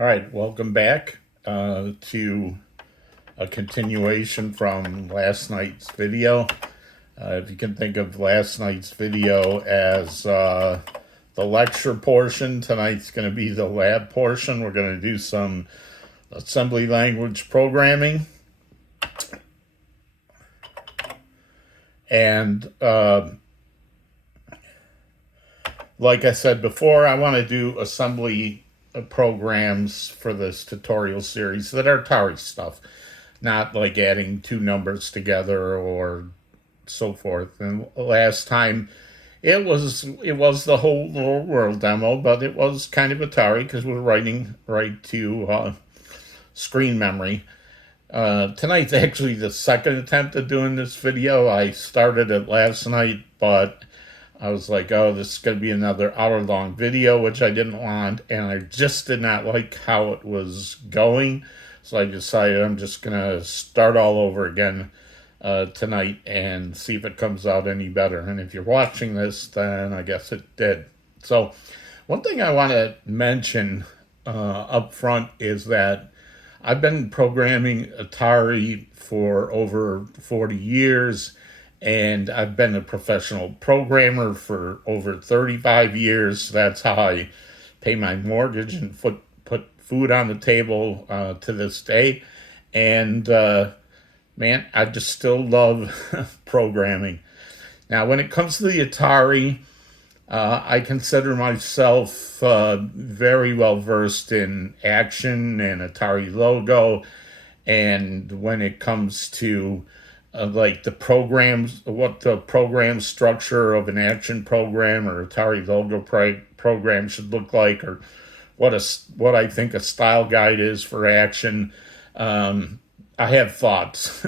All right, welcome back to a continuation from last night's video. If you can think of last night's video as the lecture portion, tonight's going to be the lab portion. We're going to do some assembly language programming. And like I said before, I want to do assembly programs for this tutorial series that are Atari stuff, not like adding two numbers together or so forth. And last time it was the whole little world demo, but it was kind of Atari because we're writing right to screen memory. Tonight's actually the second attempt at doing this video. I started it last night, but I was like, oh, this is going to be another hour-long video, which I didn't want, and I just did not like how it was going. So I decided I'm just going to start all over again tonight and see if it comes out any better. And if you're watching this, then I guess it did. So one thing I want to mention up front is that I've been programming Atari for over 40 years, and I've been a professional programmer for over 35 years. That's how I pay my mortgage and put food on the table to this day. And man, I just still love programming. Now, when it comes to the Atari, I consider myself very well versed in action and Atari logo. And when it comes to like the programs, what the program structure of an action program or Atari logo program should look like, or what I think a style guide is for action, I have thoughts.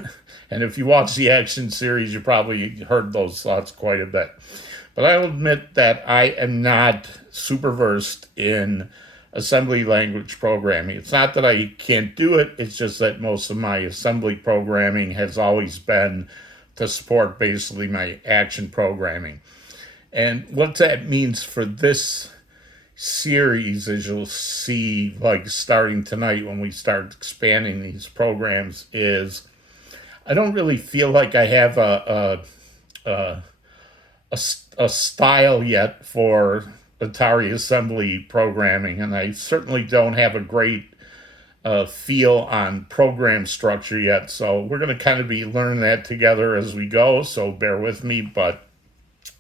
And if you watch the action series, you probably heard those thoughts quite a bit. But I'll admit that I am not super versed in assembly language programming. It's not that I can't do it, it's just that most of my assembly programming has always been to support basically my action programming. And what that means for this series, as you'll see, like starting tonight when we start expanding these programs, is I don't really feel like I have a style yet for Atari assembly programming, and I certainly don't have a great feel on program structure yet. So we're going to kind of be learning that together as we go, so bear with me. But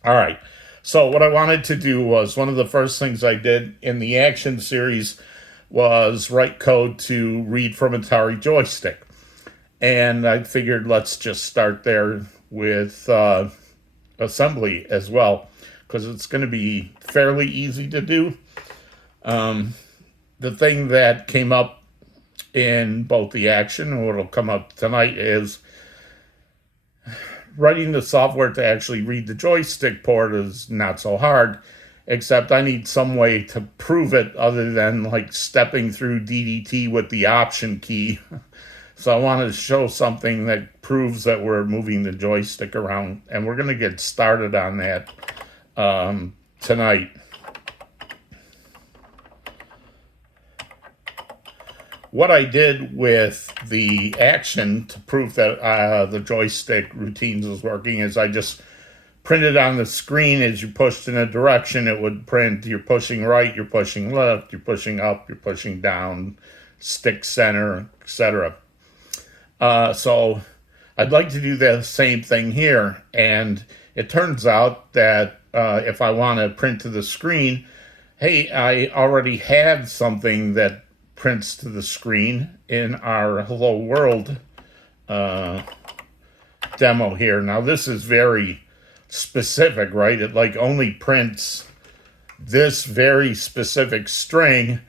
all right, so what I wanted to do was, one of the first things I did in the action series was write code to read from Atari Joystick. And I figured let's just start there with assembly as well, because it's going to be fairly easy to do. The thing that came up in both the action and what will come up tonight is writing the software to actually read the joystick port is not so hard, except I need some way to prove it other than like stepping through DDT with the option key. So I wanted to show something that proves that we're moving the joystick around, and we're going to get started on that tonight. What I did with the action to prove that the joystick routines was working is I just printed on the screen. As you pushed in a direction, it would print you're pushing right, you're pushing left, you're pushing up, you're pushing down, stick center, etc. So I'd like to do the same thing here, and it turns out that if I want to print to the screen, hey, I already had something that prints to the screen in our Hello World demo here. Now this is very specific, right? It like only prints this very specific string,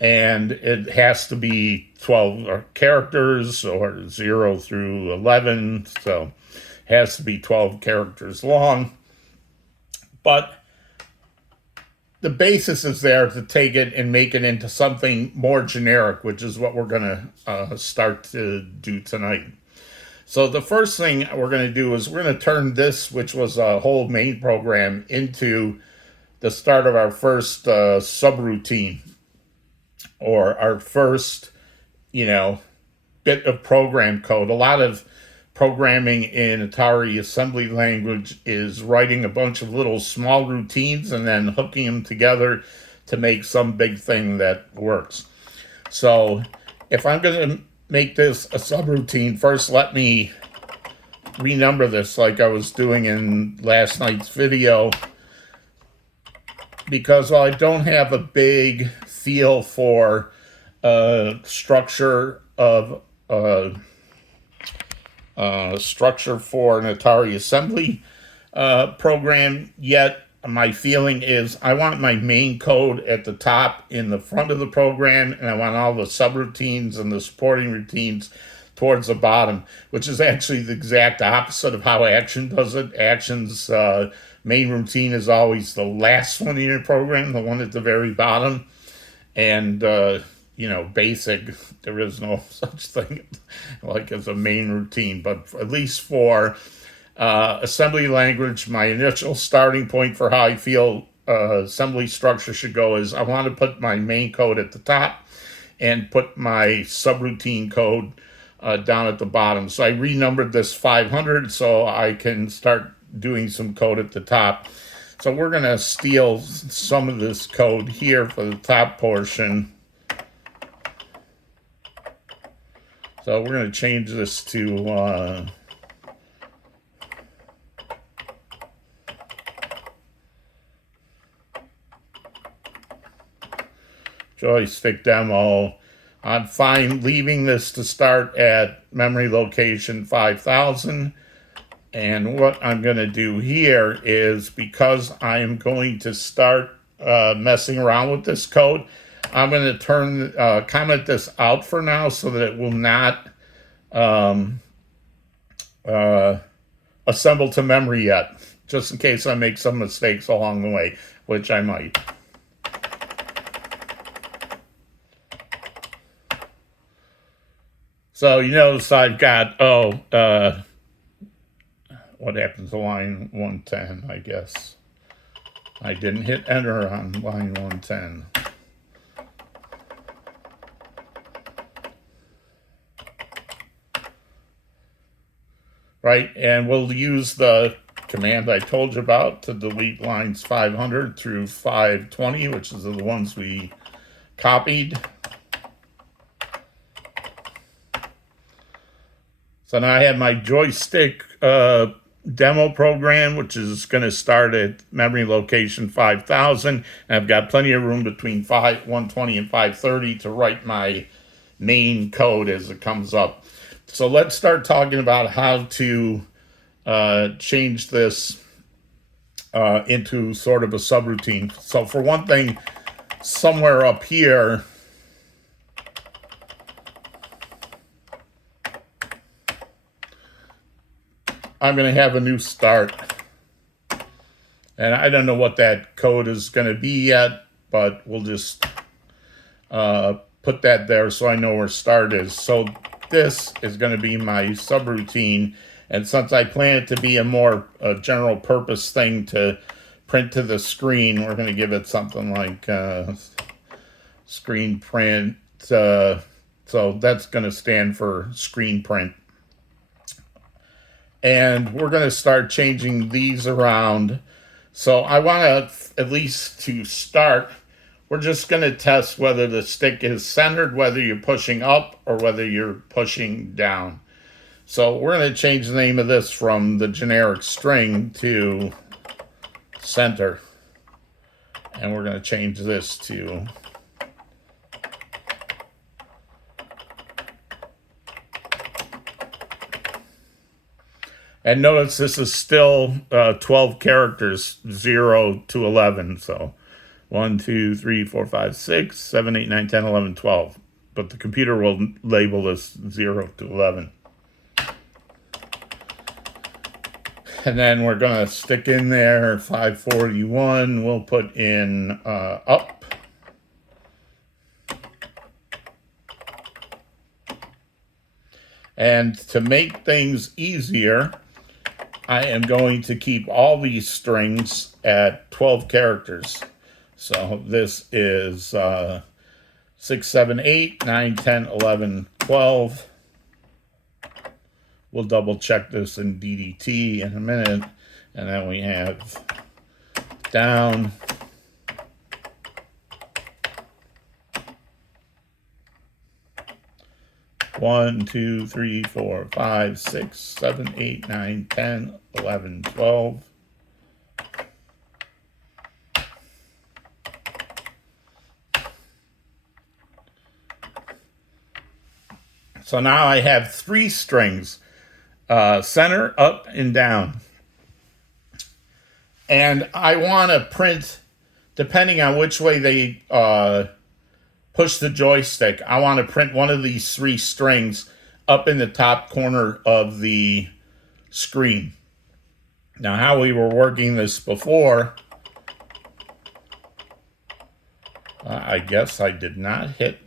and it has to be 12 characters or 0 through 11, so it has to be 12 characters long. But the basis is there to take it and make it into something more generic, which is what we're going to start to do tonight. So the first thing we're going to do is we're going to turn this, which was a whole main program, into the start of our first subroutine. or our first, bit of program code. A lot of programming in Atari assembly language is writing a bunch of little small routines and then hooking them together to make some big thing that works. So if I'm going to make this a subroutine, first let me renumber this like I was doing in last night's video, because while I don't have a big feel for structure for an Atari assembly program yet, my feeling is I want my main code at the top in the front of the program, and I want all the subroutines and the supporting routines towards the bottom, which is actually the exact opposite of how Action does it. Action's main routine is always the last one in your program, the one at the very bottom. And, basic, there is no such thing like as a main routine. But at least for assembly language, my initial starting point for how I feel assembly structure should go is I want to put my main code at the top and put my subroutine code down at the bottom. So I renumbered this 500 so I can start doing some code at the top. So we're going to steal some of this code here for the top portion. So we're going to change this to Joystick demo. I'm fine leaving this to start at memory location 5000. And what I'm going to do here is, because I am going to start messing around with this code, I'm going to comment this out for now so that it will not assemble to memory yet, just in case I make some mistakes along the way, which I might. So you notice I've got, what happens to line 110, I guess. I didn't hit enter on line 110. Right, and we'll use the command I told you about to delete lines 500 through 520, which is the ones we copied. So now I have my Joystick demo program, which is going to start at memory location 5000. And I've got plenty of room between 120 and 530 to write my main code as it comes up. So let's start talking about how to change this into sort of a subroutine. So for one thing, somewhere up here, I'm going to have a new start. And I don't know what that code is going to be yet, but we'll just put that there so I know where start is. So this is going to be my subroutine. And since I plan it to be a more general purpose thing to print to the screen, we're going to give it something like screen print. So that's going to stand for screen print. And we're going to start changing these around. So I want to, at least to start, we're just going to test whether the stick is centered, whether you're pushing up or whether you're pushing down. So we're going to change the name of this from the generic string to center. And we're going to change this to and notice this is still 12 characters, 0 to 11. So 1, 2, 3, 4, 5, 6, 7, 8, 9, 10, 11, 12. But the computer will label this 0 to 11. And then we're going to stick in there 541. We'll put in up. And to make things easier, I am going to keep all these strings at 12 characters. So this is 6, 7, 8, 9, 10, 11, 12. We'll double check this in DDT in a minute. And then we have down. One, 2, 3, 4, 5, 6, 7, 8, 9, 10, 11, 12. So now I have 3 strings, center, up, and down. And I want to print, depending on which way they push the joystick, I want to print one of these 3 strings up in the top corner of the screen. Now, how we were working this before, I guess I did not hit.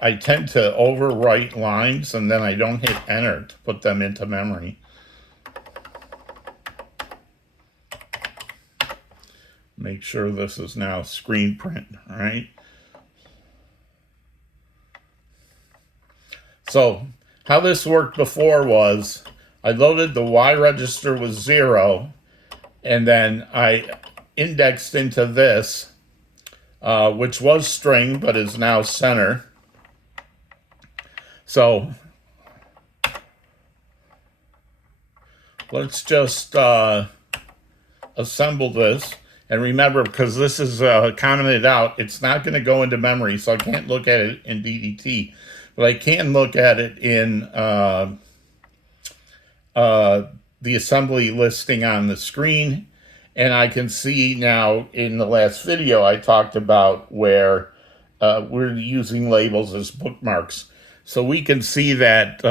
I tend to overwrite lines and then I don't hit enter to put them into memory. Make sure this is now screen print, all right? So how this worked before was I loaded the Y register with 0 and then I indexed into this, which was string but is now center. So let's just assemble this. And remember, because this is commented out, it's not going to go into memory, so I can't look at it in DDT. But I can look at it in the assembly listing on the screen. And I can see now in the last video I talked about where we're using labels as bookmarks. So we can see that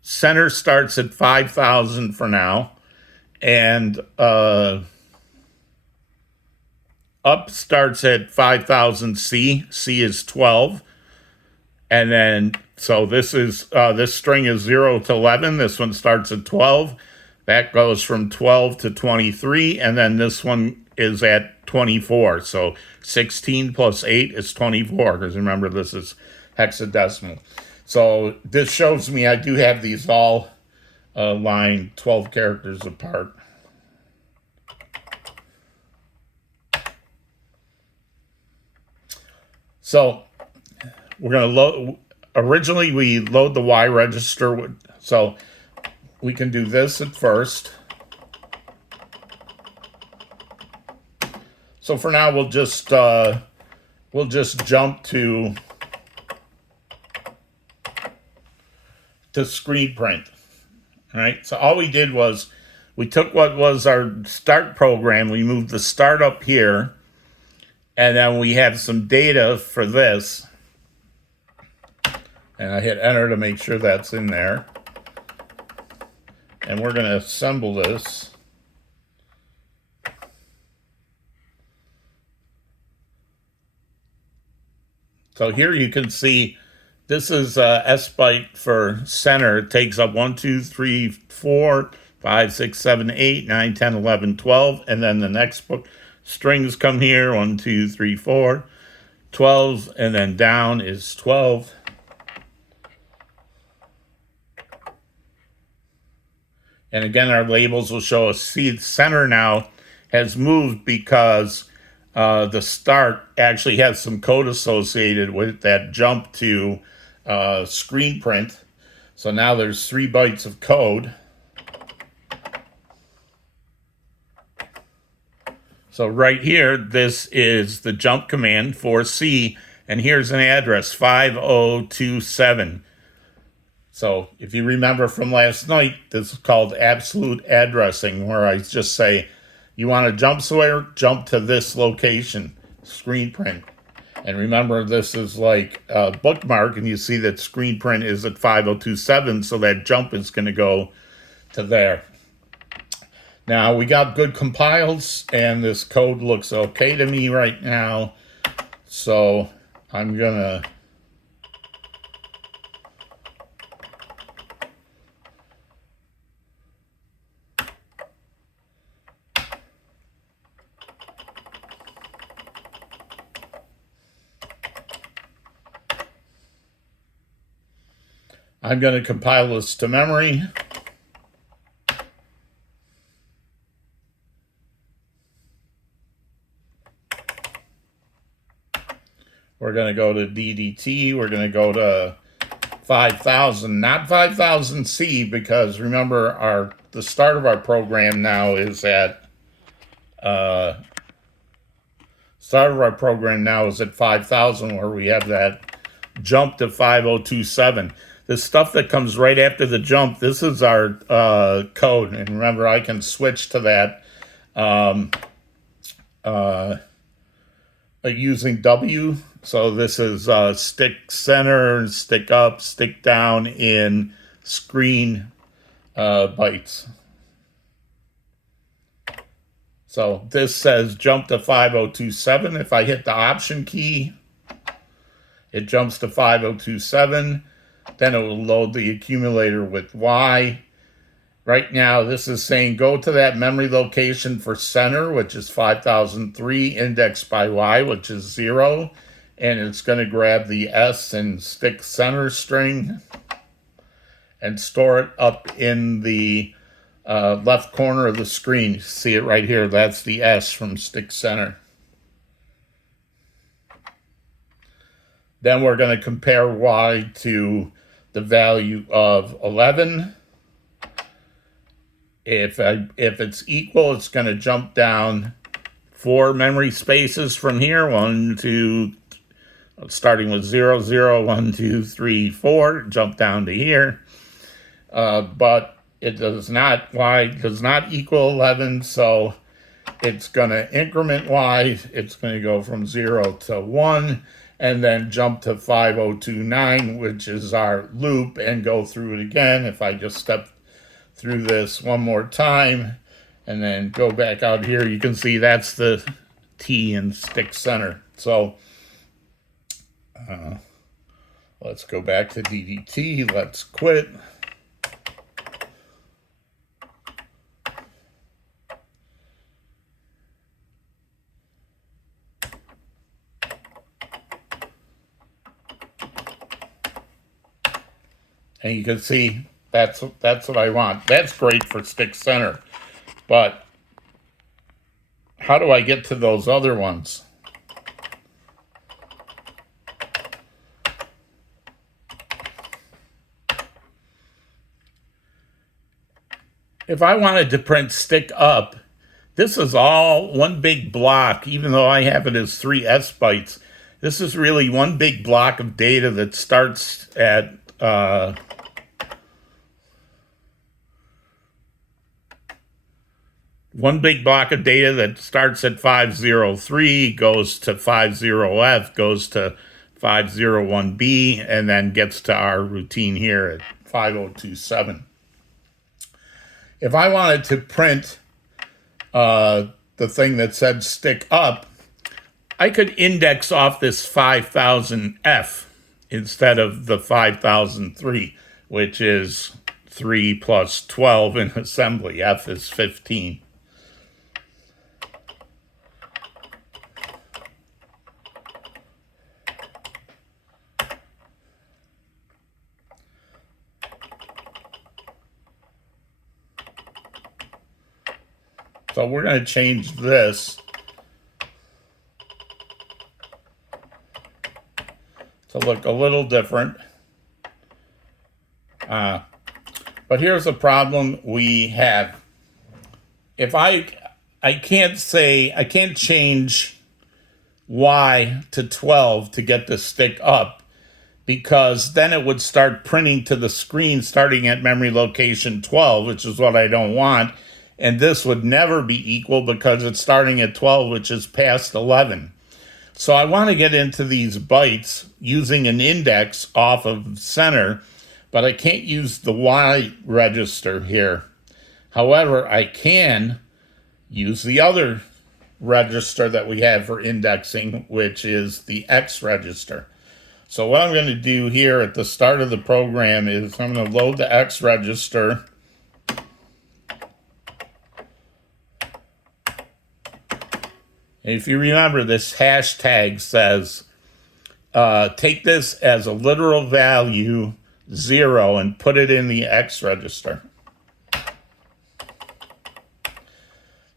center starts at 5,000 for now, and up starts at 5,000 C. C is 12, and then so this is this string is 0 to 11. This one starts at 12. That goes from 12 to 23, and then this one is at 24. So 16 plus 8 is 24, because remember, this is hexadecimal. So this shows me I do have these all lined 12 characters apart. So we're going to load, originally we load the Y register, so we can do this at first. So for now we'll just jump to screen print. All right, so all we did was we took what was our start program, we moved the start up here, and then we have some data for this. And I hit enter to make sure that's in there. And we're going to assemble this. So here you can see this is S byte for center. It takes up 1, 2, 3, 4, 5, 6, 7, 8, 9, 10, 11, 12. And then the next book strings come here, 1, 2, 3, 4, 12. And then down is 12. And again, our labels will show us. See, center now has moved because the start actually has some code associated with that jump to screen print. So now there's 3 bytes of code. So right here, this is the jump command for C, and here's an address, 5027. So if you remember from last night, this is called absolute addressing, where I just say, you want to jump somewhere, jump to this location, screen print. And remember, this is like a bookmark, and you see that screen print is at 5027, so that jump is going to go to there. Now, we got good compiles, and this code looks okay to me right now. So I'm going to I'm going to compile this to memory. We're going to go to DDT. We're going to go to 5000, not 5000C, because remember the start of our program now is at 5000, where we have that jump to 5027. The stuff that comes right after the jump, this is our code. And remember, I can switch to that using W. So this is stick center, stick up, stick down in screen bytes. So this says jump to 5027. If I hit the option key, it jumps to 5027. Then it will load the accumulator with Y. Right now, this is saying go to that memory location for center, which is 5003, indexed by Y, which is 0. And it's going to grab the S and stick center string and store it up in the left corner of the screen. You see it right here. That's the S from stick center. Then we're going to compare Y to the value of 11. If it's equal, it's going to jump down 4 memory spaces from here. 1, 2, starting with 0, 0, 1, 2, 3, 4, jump down to here. But it does not, Y does not equal 11, so it's going to increment Y. It's going to go from 0 to 1, and then jump to 5029, which is our loop, and go through it again. If I just step through this one more time, and then go back out here, you can see that's the T in stick center. So let's go back to DDT. Let's quit. And you can see that's what I want. That's great for stick center. But how do I get to those other ones? If I wanted to print stick up, this is all one big block, even though I have it as 3 S bytes. This is really one big block of data that starts at one big block of data that starts at 503, goes to 50F, goes to 501B, and then gets to our routine here at 5027. If I wanted to print the thing that said stick up, I could index off this 5000F instead of the 5003, which is 3 plus 12 in assembly. F is 15. So we're going to change this to look a little different. But here's a problem we have. If I can't change Y to 12 to get the stick up, because then it would start printing to the screen starting at memory location 12, which is what I don't want. And this would never be equal because it's starting at 12, which is past 11. So I want to get into these bytes using an index off of center, but I can't use the Y register here. However, I can use the other register that we have for indexing, which is the X register. So what I'm going to do here at the start of the program is I'm going to load the X register. If you remember, this hashtag says, take this as a literal value 0 and put it in the X register.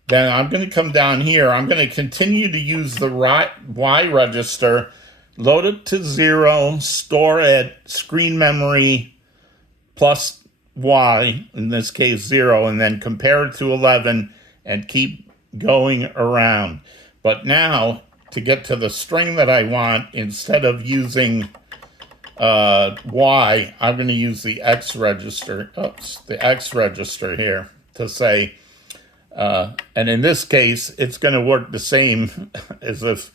Then I'm going to come down here. I'm going to continue to use the Y register, load it to 0, store at screen memory plus Y, in this case 0, and then compare it to 11 and keep going around. But now, to get to the string that I want, instead of using Y, I'm going to use the X register. Oops, the X register here to say, and in this case, it's going to work the same as if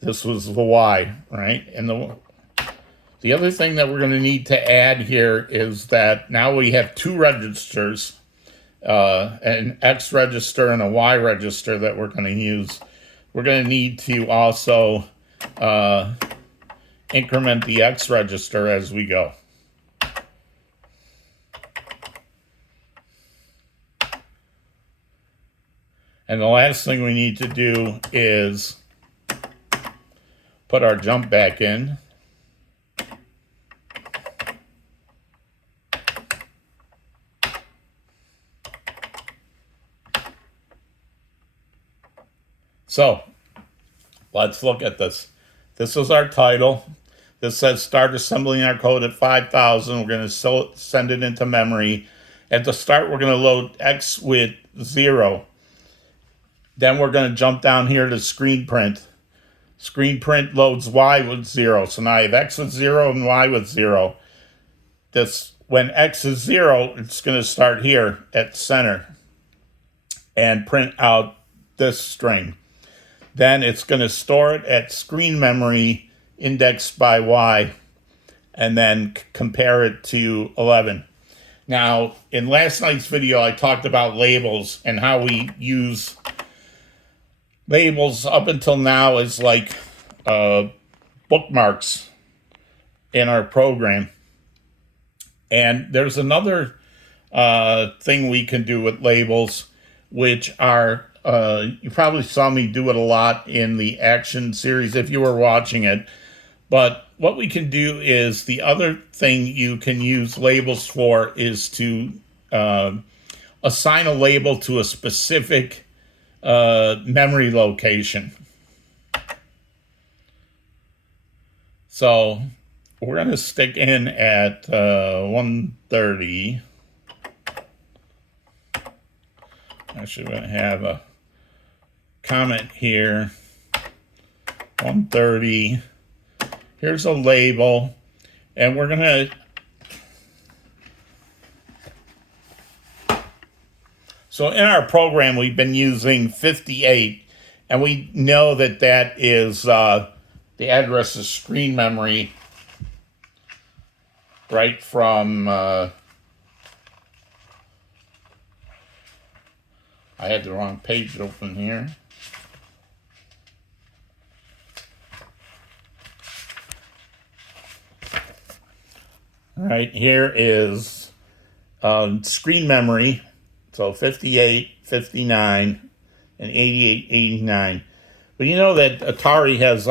this was the Y, right? And the other thing that we're going to need to add here is that now we have two registers, an X register and a Y register that we're going to use. We're going to need to also increment the X register as we go. And the last thing we need to do is put our jump back in. So let's look at this. This is our title. This says start assembling our code at 5,000. We're going to send it into memory. At the start, we're going to load X with 0. Then we're going to jump down here to screen print. Screen print loads Y with 0. So now I have X with 0 and Y with 0. When X is 0, it's going to start here at center and print out this string. Then it's going to store it at screen memory indexed by Y and then compare it to 11. Now, in last night's video, I talked about labels and how we use labels up until now as like bookmarks in our program. And there's another thing we can do with labels, which are, you probably saw me do it a lot in the action series if you were watching it. But what we can do is, the other thing you can use labels for is to assign a label to a specific memory location. So we're going to stick in at 130. Actually, we're going to have a comment here. 130. Here's a label, and we're going to so in our program, we've been using 58, and we know that that is the address of screen memory right from, I had the wrong page open here. All right, here is screen memory. So 58, 59, and 88, 89. But you know that Atari has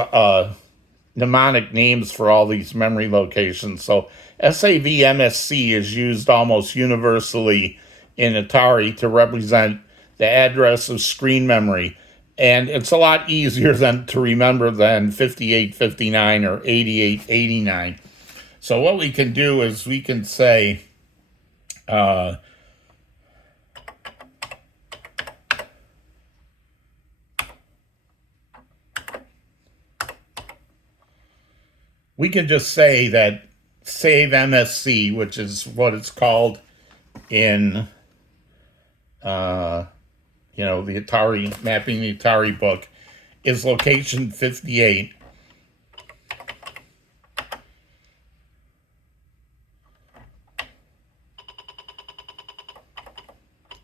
mnemonic names for all these memory locations. So SAVMSC is used almost universally in Atari to represent the address of screen memory. And it's a lot easier to remember than 58, 59, or 88, 89. So what we can do is we can say, we can just say that save MSC, which is what it's called in, the Atari, mapping the Atari book, is location 58.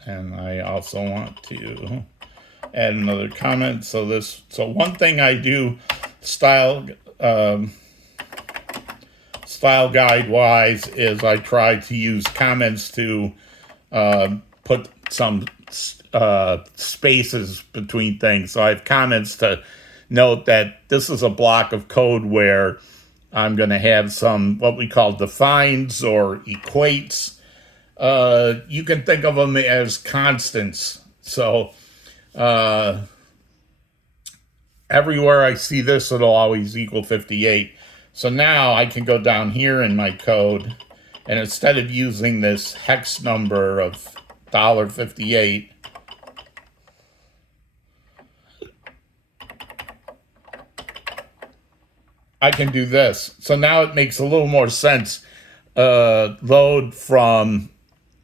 And I also want to add another comment. So one thing I do style guide wise is I try to use comments to put some spaces between things. So I have comments to note that this is a block of code where I'm going to have some what we call defines or equates. You can think of them as constants. So everywhere I see this, it'll always equal 58. So now I can go down here in my code, and instead of using this hex number of $58, I can do this. So now it makes a little more sense. Load from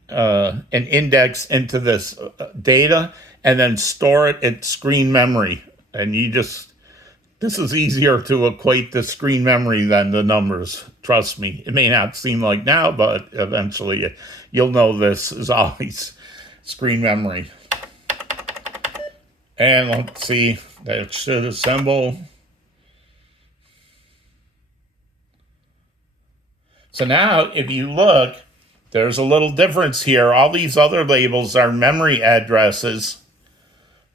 an index into this data and then store it at screen memory. And this is easier to equate the screen memory than the numbers. Trust me. It may not seem like now, but eventually you'll know this is always screen memory. And let's see, that should assemble. So now, if you look, there's a little difference here. All these other labels are memory addresses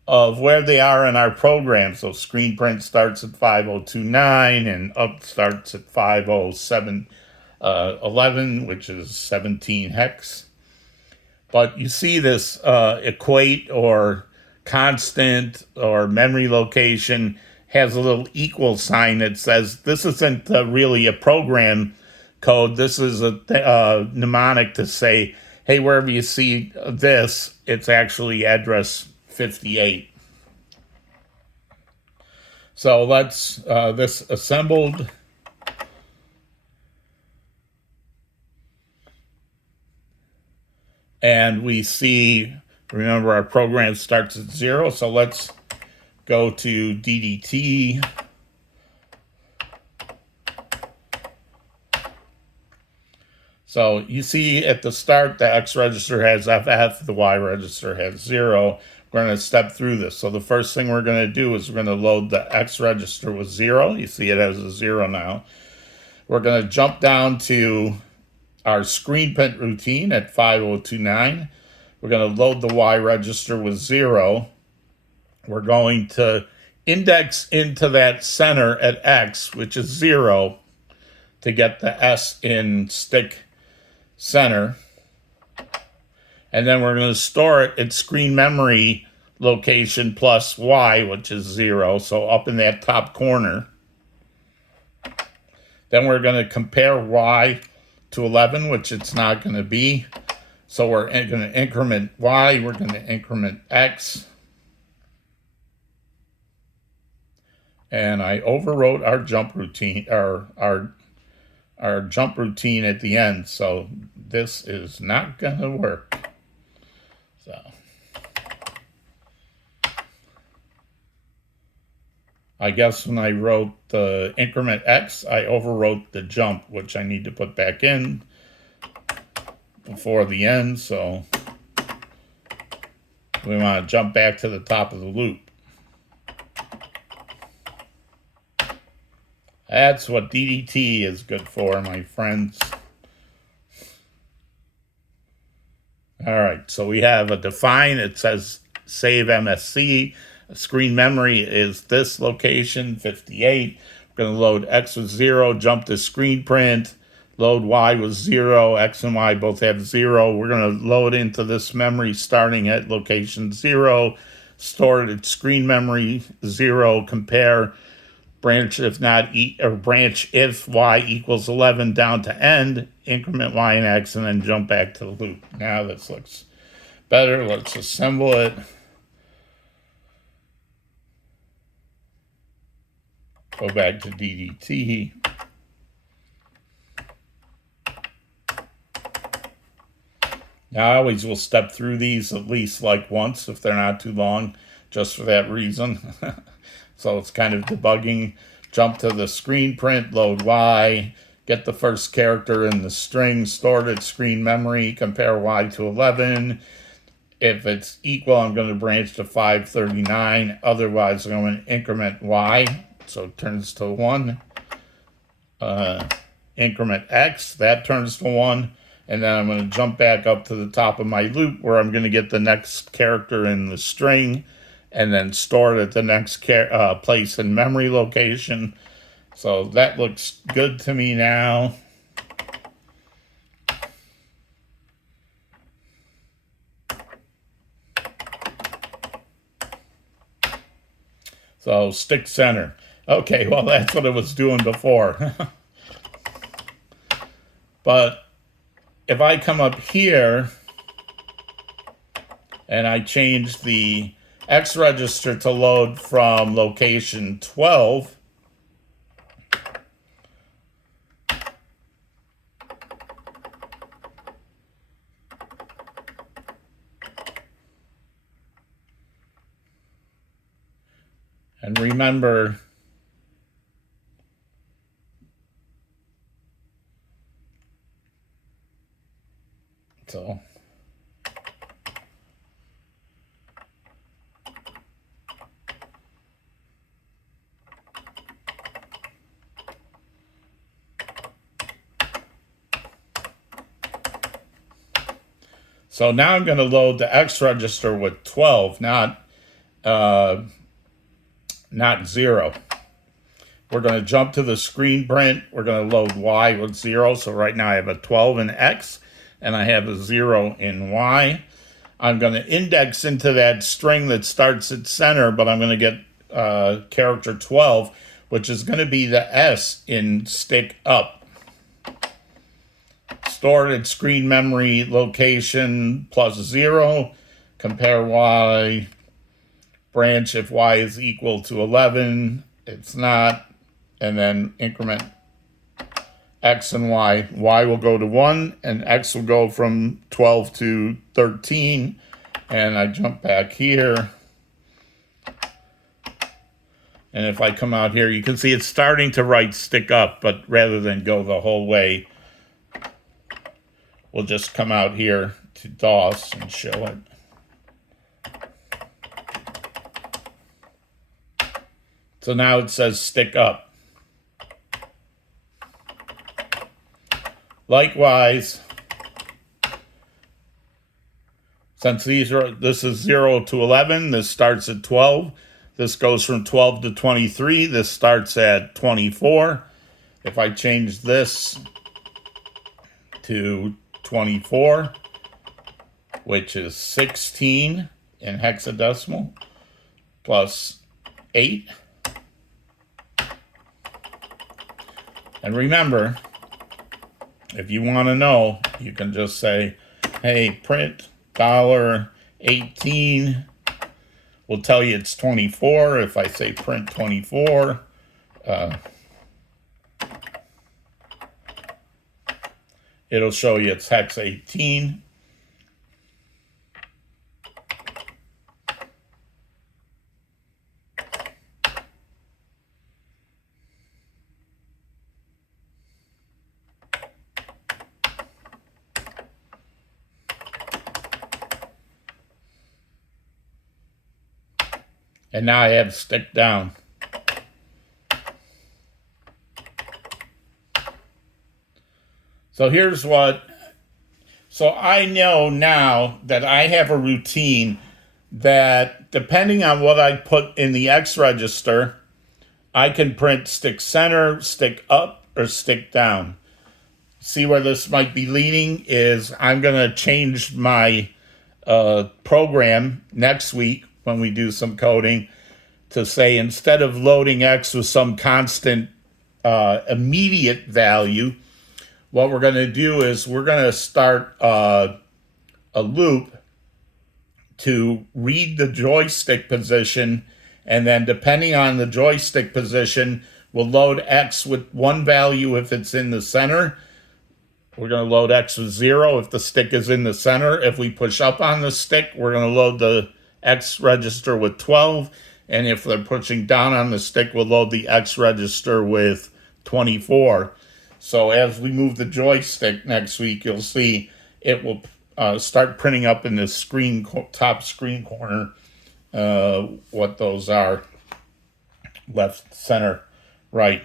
of where they are in our program. So screen print starts at 5029 and up starts at 50711, which is 17 hex. But you see this equate or constant or memory location has a little equal sign that says this isn't really a program code. This is a mnemonic to say, hey, wherever you see this, it's actually address 58. So let's this assembled. And we see, remember our program starts at 0. So let's go to DDT. So you see at the start, the X register has FF, the Y register has 0. We're going to step through this. So the first thing we're going to do is we're going to load the X register with 0. You see it has a 0 now. We're going to jump down to our screen print routine at 5029. We're going to load the Y register with 0. We're going to index into that center at X, which is 0, to get the S in stick center. And then we're going to store it at screen memory location plus Y, which is 0, so up in that top corner. Then we're going to compare Y to 11, which it's not going to be. So we're going to increment Y, we're going to increment X. And I overwrote our jump routine, our jump routine at the end, so this is not going to work. So I guess when I wrote the increment X, I overwrote the jump, which I need to put back in before the end. So we want to jump back to the top of the loop. That's what DDT is good for, my friends. All right, so we have a define. It says save MSC. Screen memory is this location, 58. We're going to load X with 0, jump to screen print, load Y with 0. X and Y both have 0. We're going to load into this memory starting at location 0, store it at screen memory 0, compare branch if not branch if Y equals 11 down to end, increment Y and X, and then jump back to the loop. Now this looks better. Let's assemble it. Go back to DDT. Now I always will step through these at least like once if they're not too long, just for that reason. So it's kind of debugging. Jump to the screen print, load Y, get the first character in the string, stored at screen memory, compare Y to 11. If it's equal, I'm going to branch to 539. Otherwise, I'm going to increment Y, so it turns to 1. Increment X, that turns to 1. And then I'm going to jump back up to the top of my loop where I'm going to get the next character in the string and then store it at the next place in memory location. So that looks good to me now. So stick center. Okay, well, that's what it was doing before. But if I come up here and I change the X register to load from location 12, and remember, so now I'm going to load the X register with 12, not 0. We're going to jump to the screen print. We're going to load Y with 0. So right now I have a 12 in X and I have a 0 in Y. I'm going to index into that string that starts at center, but I'm going to get character 12, which is going to be the S in stick up. Stored at screen memory location plus 0. Compare Y. Branch if Y is equal to 11. It's not. And then increment X and Y. Y will go to 1, and X will go from 12 to 13. And I jump back here. And if I come out here, you can see it's starting to write stick up, but rather than go the whole way, we'll just come out here to DOS and show it. So now it says stick up. Likewise, since this is 0 to 11, this starts at 12. This goes from 12 to 23. This starts at 24. If I change this to 24, which is 16 in hexadecimal, plus 8. And remember, if you want to know, you can just say, hey, print $18 will tell you it's 24. If I say print 24, it'll show you it's hex 18. And now I have stick down. So here's so I know now that I have a routine that depending on what I put in the X register, I can print stick center, stick up, or stick down. See where this might be leading is I'm going to change my program next week when we do some coding to say instead of loading X with some constant immediate value, what we're going to do is we're going to start a loop to read the joystick position, and then depending on the joystick position, we'll load X with 1 value if it's in the center. We're going to load X with 0 if the stick is in the center. If we push up on the stick, we're going to load the X register with 12. And if they're pushing down on the stick, we'll load the X register with 24. So as we move the joystick next week, you'll see it will start printing up in the top screen corner what those are, left, center, right.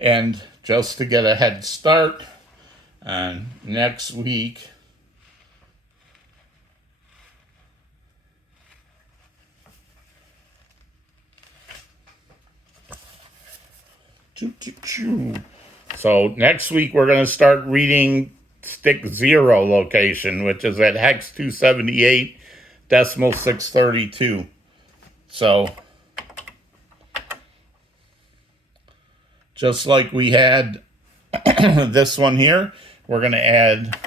And just to get a head start, next week, So next week we're going to start reading stick 0 location, which is at hex 278 decimal 632. So just like we had this one here, we're going to add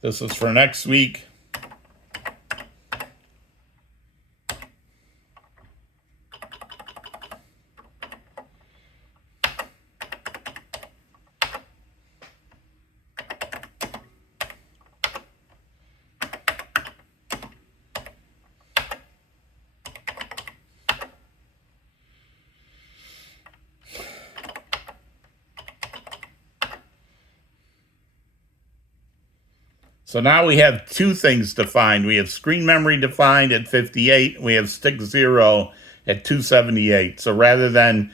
this is for next week. So now we have two things defined. We have screen memory defined at 58. We have stick 0 at 278. So rather than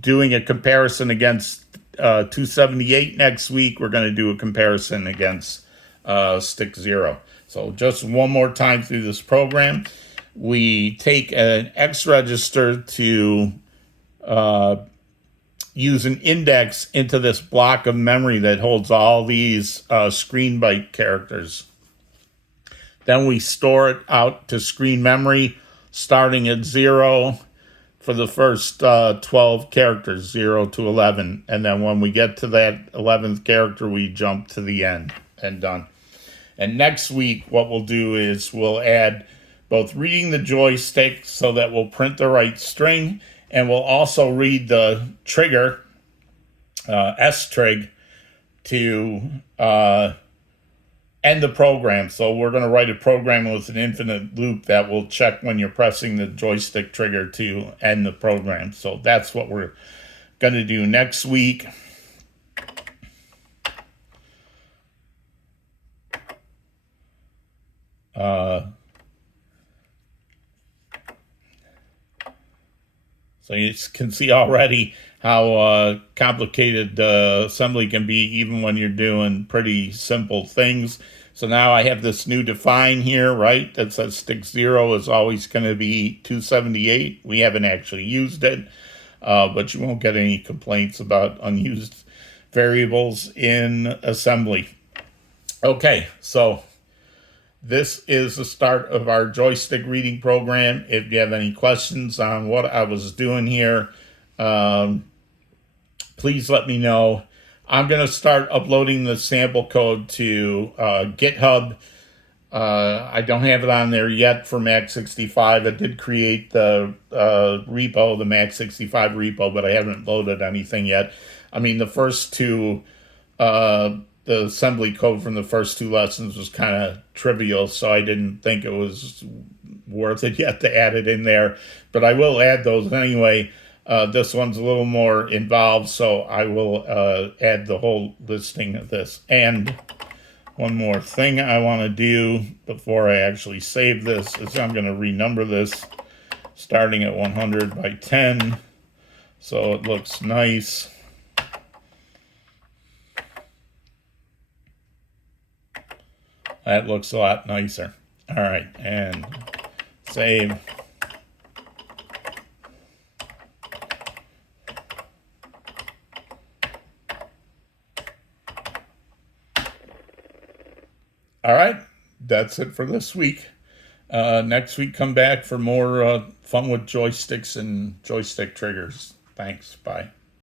doing a comparison against 278 next week, we're going to do a comparison against stick 0. So just one more time through this program. We take an X register to use an index into this block of memory that holds all these screen byte characters. Then we store it out to screen memory, starting at 0 for the first 12 characters, 0 to 11. And then when we get to that 11th character, we jump to the end and done. And next week, what we'll do is we'll add both reading the joystick so that we'll print the right string, and we'll also read the trigger, S-trig, to end the program. So we're going to write a program with an infinite loop that will check when you're pressing the joystick trigger to end the program. So that's what we're going to do next week. So you can see already how complicated assembly can be even when you're doing pretty simple things. So now I have this new define here, right? That says stick 0 is always going to be 278. We haven't actually used it, but you won't get any complaints about unused variables in assembly. Okay, so this is the start of our joystick reading program. If you have any questions on what I was doing here, please let me know. I'm going to start uploading the sample code to GitHub. I don't have it on there yet for Mac65. I did create the repo, the Mac65 repo, but I haven't loaded anything yet. I mean, the first two the assembly code from the first two lessons was kind of trivial, so I didn't think it was worth it yet to add it in there. But I will add those anyway. This one's a little more involved, so I will add the whole listing of this. And one more thing I want to do before I actually save this is I'm going to renumber this starting at 100 by 10 so it looks nice. That looks a lot nicer. All right, and save. All right, that's it for this week. Next week, come back for more fun with joysticks and joystick triggers. Thanks. Bye.